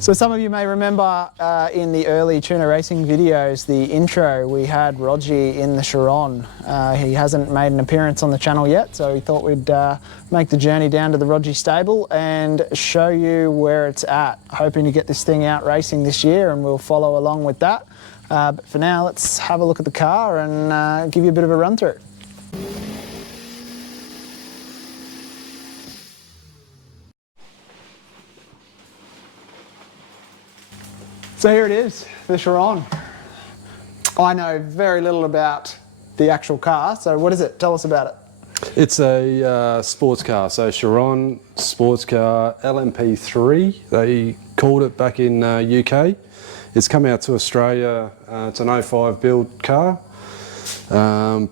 So some of you may remember in the early tuner racing videos, the intro, we had Rodgie in the Chiron. He hasn't made an appearance on the channel yet, so we thought we'd make the journey down to the Rodgie stable and show you where it's at. Hoping to get this thing out racing this year, and we'll follow along with that. But for now, let's have a look at the car and give you a bit of a run through. So here it is, the Chiron. I know very little about the actual car, so what is it? Tell us about it. It's a sports car, so Chiron sports car LMP3, they called it back in UK. It's come out to Australia, it's an 05 build car.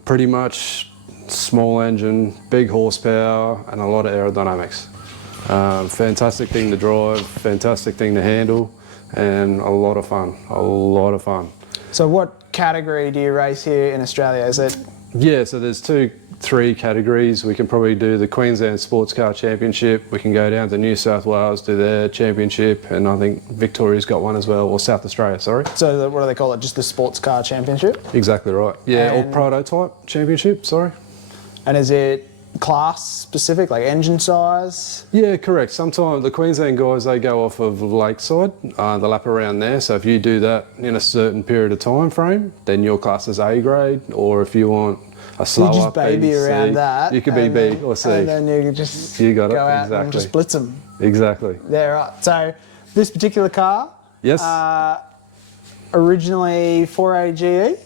Pretty much small engine, big horsepower and a lot of aerodynamics. Fantastic thing to drive, fantastic thing to handle. And a lot of fun, a lot of fun. So what category do you race here in Australia? Is it? Yeah, so there's three categories. We can probably do the Queensland Sports Car Championship. We can go down to New South Wales, do their championship, and I think Victoria's got one as well, or South Australia, sorry. So what do they call it, just the Sports Car Championship? Exactly right, yeah, and, or Prototype Championship, sorry. And is it class specific, like engine size? Yeah, correct. Sometimes the Queensland guys, they go off of Lakeside, the lap around there. So if you do that in a certain period of time frame, then your class is A grade, or if you want a slower you just baby B, around C, that. you could be B or C. And then you can just go out and just blitz them. Exactly. There, right. So this particular car, yes, originally 4AGE,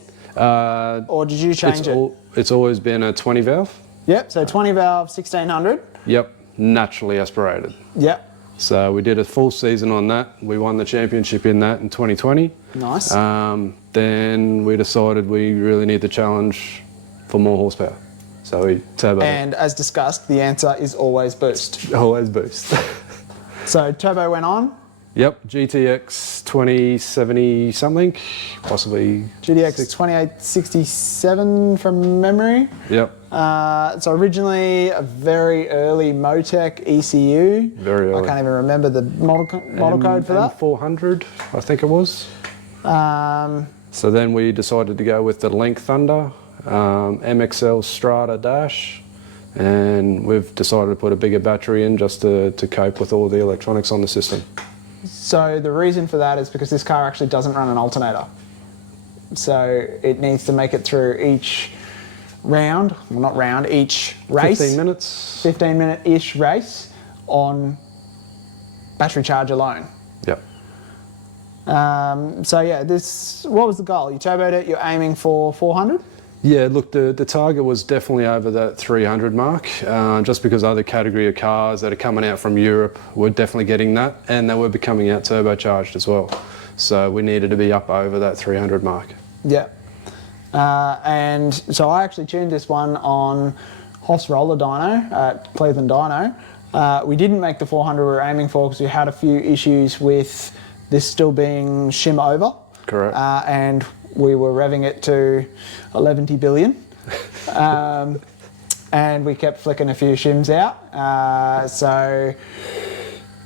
or did you change it? It's always been a 20 valve. Yep, so 20 valve, 1600. Yep, naturally aspirated. Yep. So we did a full season on that. We won the championship in that in 2020. Nice. Then we decided we really need the challenge for more horsepower. So we turbo. And as discussed, the answer is always boost. Always boost. So turbo went on. Yep, GTX 2070 something, possibly. GTX 2867 from memory. Yep. So originally a very early Motec ECU. Very early. I can't even remember the model code for that. M400, I think it was. So then we decided to go with the Link Thunder, MXL Strata Dash, and we've decided to put a bigger battery in just to cope with all the electronics on the system. So the reason for that is because this car actually doesn't run an alternator. So it needs to make it through each round, well not round, each race. 15 minutes. 15 minute-ish race on battery charge alone. Yep. So yeah, what was the goal? You turboed it, you're aiming for 400? Yeah, look, the target was definitely over that 300 mark, just because other category of cars that are coming out from Europe were definitely getting that, and they were becoming out turbocharged as well. So we needed to be up over that 300 mark. Yeah. And so I actually tuned this one on Hoss Roller Dyno at Cleveland Dyno. We didn't make the 400 we were aiming for because we had a few issues with this still being shim over. Correct. And we were revving it to 11 billion. And we kept flicking a few shims out. So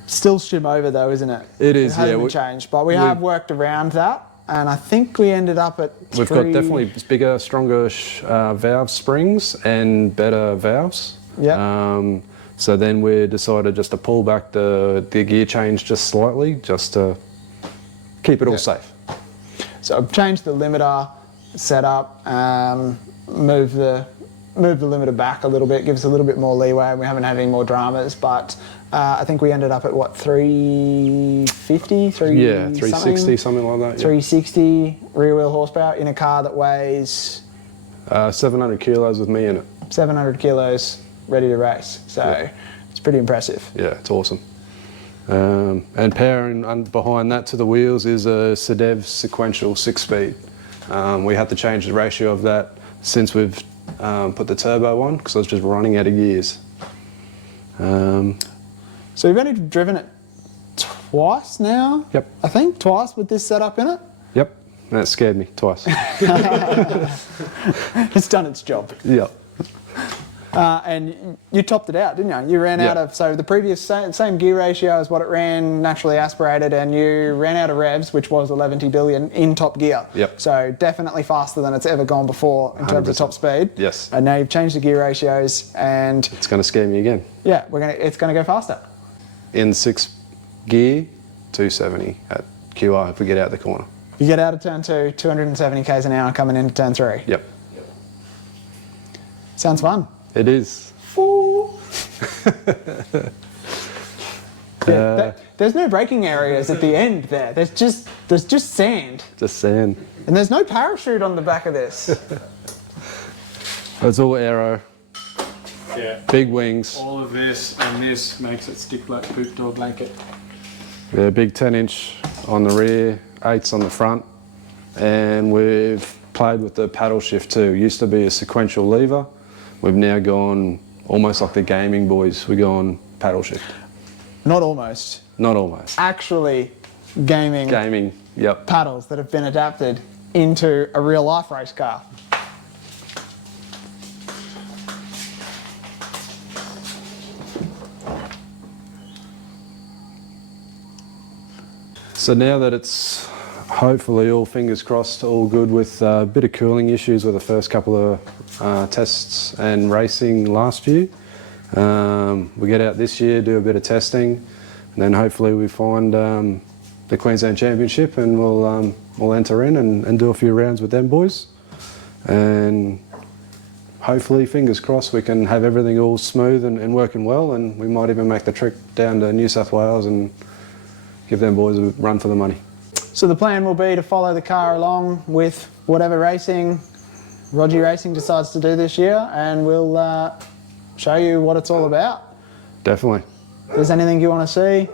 still shim over though, isn't it? It is, yeah. It hasn't changed, but we have worked around that. And I think we ended up at We've got definitely bigger, stronger valve springs and better valves. Yeah. So then we decided just to pull back the gear change just slightly, just to keep it all safe. So I've changed the limiter setup, move the limiter back a little bit, gives us a little bit more leeway, and we haven't had any more dramas, but I think we ended up at what, 350? Yeah, 360, something like that. 360 rear wheel horsepower in a car that weighs 700 kilos with me in it. 700 kilos, ready to race. So it's pretty impressive. Yeah, it's awesome. And powering behind that to the wheels is a Sedev sequential 6-speed. We had to change the ratio of that since we've put the turbo on, because I was just running out of gears. So you've only driven it twice now? Yep. I think twice with this setup in it? Yep, that scared me twice. It's done its job. Yep. And you topped it out, didn't you? You ran out of, so the previous same gear ratio as what it ran naturally aspirated, and you ran out of revs, which was 11 billion in top gear. Yep. So definitely faster than it's ever gone before in terms of top speed. Yes. And now you've changed the gear ratios, and It's going to scare me again. yeah, it's going to go faster. In 6th gear, 270 at QR if we get out the corner. You get out of turn 2, 270 k's an hour coming into turn 3. Yep. Sounds fun. It is. There's no braking areas at the end there. There's just sand. Just sand. And there's no parachute on the back of this. It's all aero. Yeah. Big wings. All of this and this makes it stick like poop to a blanket. Yeah, big 10-inch on the rear, 8s on the front, and we've played with the paddle shift too. Used to be a sequential lever. We've now gone almost like the gaming boys. We're going paddle shift. Not almost. Not almost. Actually gaming Gaming, yep. paddles that have been adapted into a real life race car. So now that it's hopefully all fingers crossed, all good with a bit of cooling issues with the first couple of tests and racing last year. We get out this year, do a bit of testing, and then hopefully we find the Queensland Championship, and we'll enter in and do a few rounds with them boys. And hopefully, fingers crossed, we can have everything all smooth and working well, and we might even make the trip down to New South Wales and give them boys a run for the money. So the plan will be to follow the car along with whatever racing Rodgie Racing decides to do this year, and we'll show you what it's all about. Definitely. If there's anything you want to see,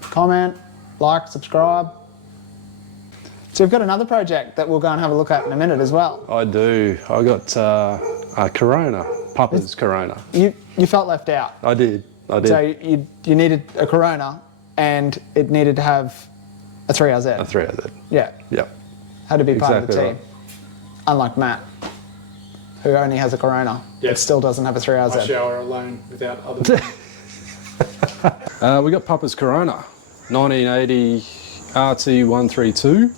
comment, like, subscribe. So we've got another project that we'll go and have a look at in a minute as well. I do. I got a Corona, Papa's Corona. You felt left out. I did. So you needed a Corona, and it needed to have a 3RZ. A 3RZ. Yeah. Yep. Had to be part of the Exactly team. Unlike Matt, who only has a Corona, but Yes. still doesn't have a I 3RZ. shower alone without other. We got Papa's Corona, 1980 RT132.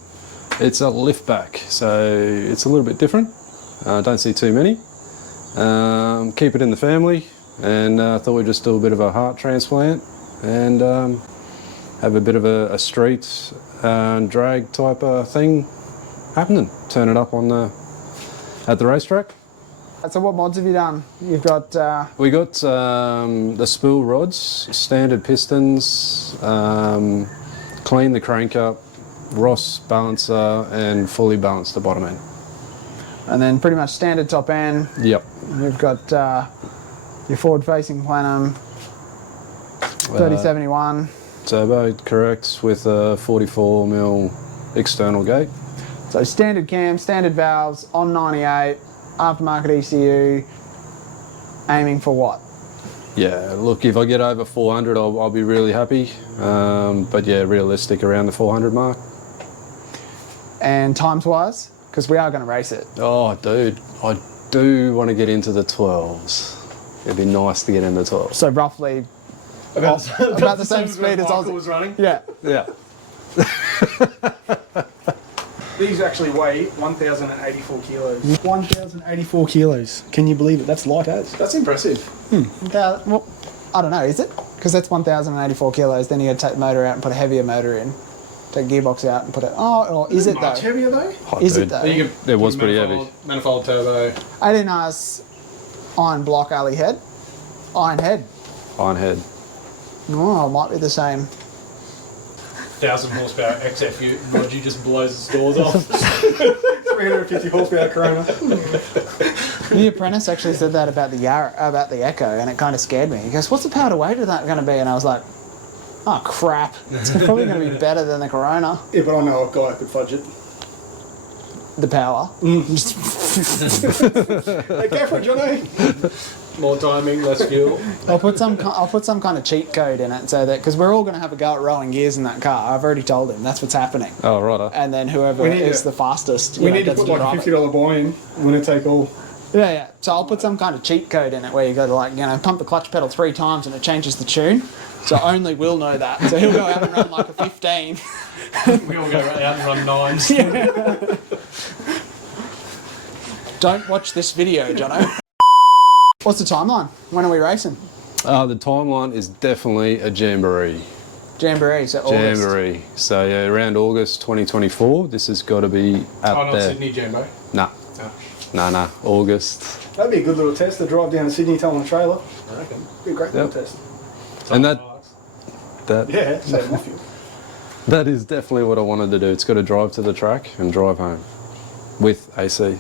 It's a liftback, so it's a little bit different. Don't see too many. Keep it in the family, and thought we'd just do a bit of a heart transplant and have a bit of a street drag type of thing happening. Turn it up at the racetrack. So what mods have you done? You've got... We got the spool rods, standard pistons, clean the crank up, Ross balancer, and fully balanced the bottom end. and then pretty much standard top end. Yep. You've got your forward-facing plenum, 3071. Turbo, correct, with a 44mm external gate. So standard cam, standard valves, on 98, aftermarket ECU, aiming for what? Yeah, look, if I get over 400, I'll be really happy. But yeah, realistic around the 400 mark. And times-wise, because we are going to race it. Oh, dude, I do want to get into the 12s. It'd be nice to get in the 12s. So roughly About the same speed as Michael Ozzy. was running. Yeah. Yeah. These actually weigh 1,084 kilos. 1,084 kilos. Can you believe it? That's light as. That's impressive. Well, I don't know, is it? Because that's 1,084 kilos, then you got to take the motor out and put a heavier motor in. Take the gearbox out and put it... Oh, or is it though? Much heavier though? Oh, Is it dude. though? You can It was do pretty manifold- heavy. Manifold turbo. 18R's iron block alley head. Iron head. Iron head. Oh, it might be the same. 1,000 horsepower XFU. Rodgie just blows his doors off. 350 horsepower Corona. The apprentice actually said that about the Echo, and it kind of scared me. He goes, "What's the power to weight of that going to be?" And I was like, "Oh crap! It's probably going to be better than the Corona." Yeah, but I know a guy who could fudge it. The power. Hey, go for it, Johnny. More timing, less fuel. I'll put some kind of cheat code in it so that because we're all going to have a go at rolling gears in that car. I've already told him that's what's happening. Oh, righto. And then whoever We need is to- the fastest, We need to gets put like drive a it. $50 buy-in. Winner take all. Yeah, yeah. So I'll put some kind of cheat code in it where you go to, like, you know, pump the clutch pedal 3 times and it changes the tune. So only Will know that. So he'll go out and run like a 15. We all go out and run 9s. Yeah. Don't watch this video, Jono. What's the timeline? When are we racing? The timeline is definitely a jamboree. Jamboree, so August. Jamboree. So yeah, around August 2024, this has got to be at Oh, not there. Sydney Jambo. Nah, No. nah, August. That'd be a good little test to drive down to Sydney, towing a trailer. I reckon. Be a great little test. And that Yeah, save my fuel. that is definitely what I wanted to do. It's got to drive to the track and drive home with AC.